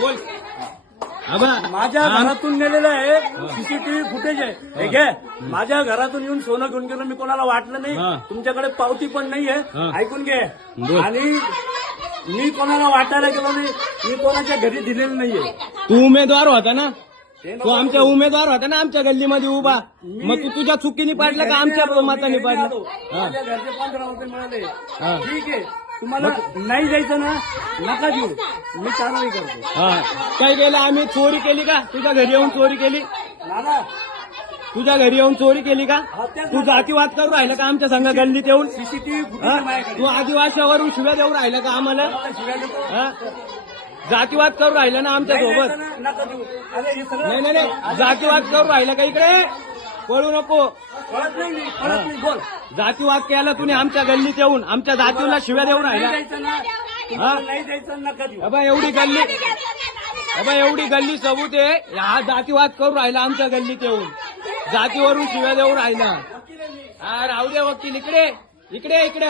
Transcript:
बोल आबा माझ्या घरातून नेलेलं आहे सीसीटीव्ही फुटेज आहे. ठीक आहे, माझ्या घरातून येऊन सोनं घेऊन गेलं, मी कोणाला वाटलं नाही, तुमच्याकडे पावती पण नाहीये. ऐकून घे. आणि मी कोणाला वाटायला गेलो नाही, मी कोणाच्या घरी दिलेलं नाहीये. तू उमेदवार होता ना, तू आमच्या उमेदवार होता ना आमच्या गल्लीमध्ये उभा, मग तू तुझ्या चुकीने पाडलं का आमच्या मताने पाडलं? माझ्या घरचे 15 रुपये मिळाले. ठीक आहे, तुम्हाला नाही जायचं ना, नका देऊ, मी कारवाई करतो. हा, काय केलं आम्ही? चोरी केली का? तुझ्या घरी येऊन चोरी केली? दादा, तुझ्या घरी येऊन चोरी केली का? तेच तू जातीवाद करू राहिला का आमच्या संघ गल्लीत येऊन? सीसीटीव्ही हा? फुटेज माझ्याकडे. तू आदिवासीवरून शिव्या देऊ राहिला का आम्हाला? शिवाय देतो. हा? जातीवाद करू राहिला ना आमच्या नाही सोबत? जायचं ना, नका देऊ. अरे हे सगळं नाही नाही नाही, जातीवाद करू राहिला का? इकडे पळू नको. कळत नाही, मी कळत नाही. बोल. जातीवाद केला तुम्ही आमच्या गल्लीत येऊन, आमच्या जातीला शिव्या देऊ नाही राहिला. जायचं ना, तुम्हाला नाही जायचं, नका देऊ. अबा एवढी गल्ली, अबा एवढी गल्ली सबूत आहे, हा जातीवाद करू राहिला आमच्या गल्लीत येऊन, जातीवरून शिव्या देऊ राहिला. हा राहू दे वकील, इकडे इकडे इकडे